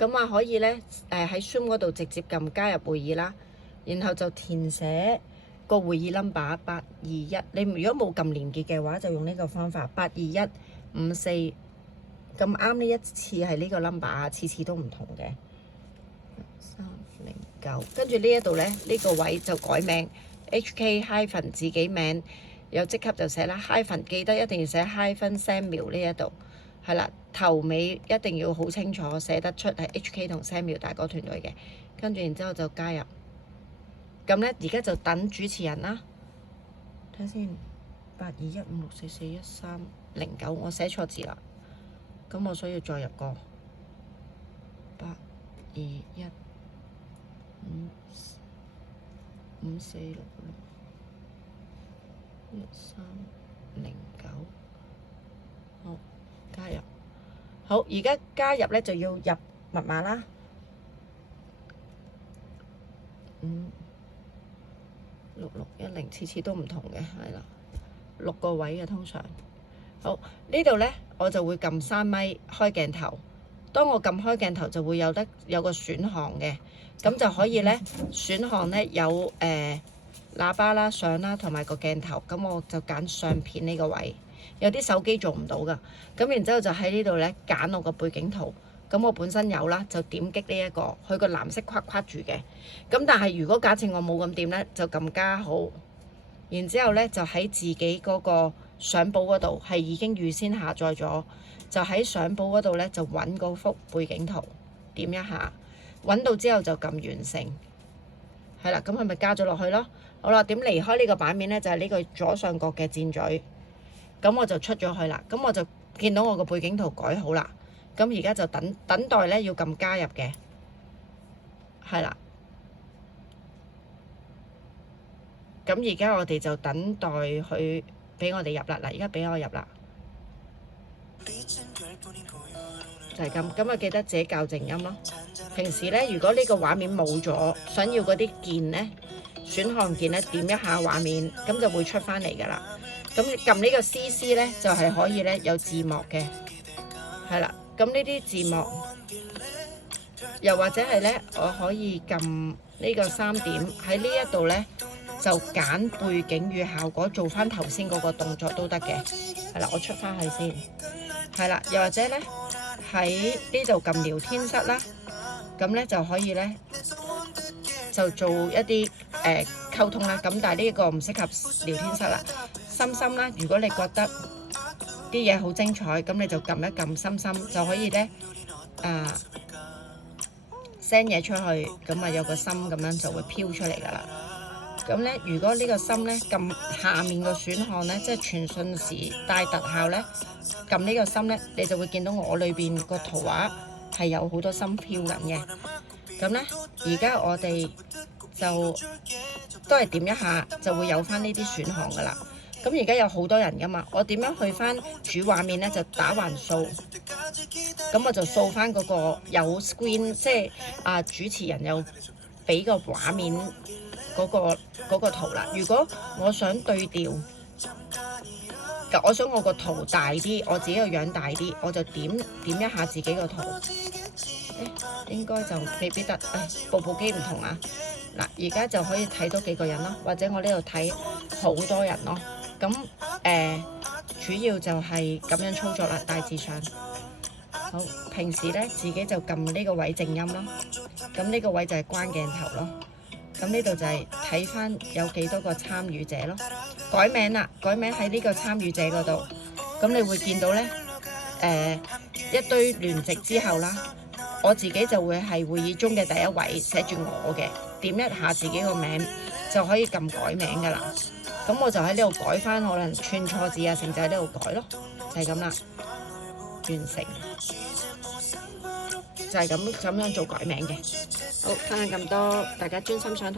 咁啊可以咧喺 Zoom 嗰度直接撳加入會議啦，然後就填寫個會議 number 821。你如果冇撳連結嘅話，就用呢個方法82154。咁啱呢一次係呢個 number 啊，次次都唔同嘅。309，跟住呢一度咧，呢個位就改名 HK- 自己名，有即刻就寫啦 hyphen， 記得一定要寫 hyphen Samuel 呢一度，係啦，頭尾一定要好清楚寫得出係 HK 同 Samuel 大哥團隊嘅，跟住然之後就加入。咁咧而家就等主持人啦，睇先82156441309，我寫錯字啦。咁我需要再入個8215466，1309，好，加入。好，而家加入咧就要入密碼啦。6610，次次都唔同嘅，係啦，6個位嘅通常。好，呢度咧我就會撳3咪開鏡頭。當我撳開鏡頭就會有個選項嘅，咁就可以咧選項咧有喇叭啦、相啦同埋個鏡頭。咁我就揀相片呢個位，有啲手機做唔到㗎。咁然之後就喺呢度咧揀我個背景圖。咁我本身有啦，就點擊呢一個，佢個藍色框住嘅。咁但係如果假設我冇咁掂咧，就撳加號。然之後咧就喺自己嗰個相簿嗰度係已經預先下載咗，就喺相簿嗰度咧就揾嗰幅背景圖，點一下，揾到之後就撳完成，係啦，咁係咪加咗落去咯？好啦，點離開呢個版面咧？就係呢個左上角嘅箭嘴，咁我就出咗去啦。咁我就見到我個背景圖改好啦。咁而家就等待咧，要撳加入嘅，係啦。咁而家我哋就等待佢俾我哋入啦。嗱，而家俾我入啦，就係咁。咁啊，記得自己校靜音咯。平時咧，如果呢個畫面冇咗，想要嗰啲鍵咧，選項鍵咧，點一下畫面，咁就會出翻嚟噶啦。咁撳呢個 CC 咧，就係可以咧有字幕嘅，係啦。咁呢啲字幕，又或者係咧，我可以撳呢個3點喺呢一度咧。就揀背景與效果，做翻頭先嗰個動作都得嘅。係啦，我出翻去先。係啦，又或者咧喺呢度撳聊天室啦，咁咧就可以咧就做一啲溝通啦。咁但係呢個唔適合聊天室啦。心心啦，如果你覺得啲嘢好精彩，咁你就撳一撳心心就可以咧send 嘢出去，咁啊有個心咁樣就會飄出嚟㗎啦。咁咧，如果呢個心咧撳下面個選項咧，即係傳訊時帶特效咧，撳呢個心咧，你就會見到我裏邊個圖畫係有好多心飄緊嘅。咁咧，而家我哋就都係點一下就會有翻呢啲選項噶啦。咁而家有好多人噶嘛，我點樣去翻主畫面咧？就打橫掃，咁我就掃翻嗰個有 screen， 即係主持人有俾個畫面。嗰個圖啦，如果我想對調，我想我個圖大啲，我自己個樣大啲，我就點一下自己個圖，應該就未必得，部機唔同啊。嗱，而家就可以睇多幾個人咯，或者我呢度睇好多人咯。咁主要就係咁樣操作啦，大致上。好，平時咧自己就撳呢個位靜音咯，咁呢個位就係關鏡頭咯。咁呢度就係睇翻有幾多個參與者咯。改名啦，改名喺呢個參與者嗰度。咁你會見到咧，一堆聯席之後啦，我自己就會係會議中嘅第一位，寫住我嘅，點一下自己個名就可以撳改名噶啦。咁我就喺呢度改翻，可能串錯字啊，成就喺呢度改咯，就係咁啦，完成。就係咁樣做改名嘅。好，分享咁多，大家專心上堂。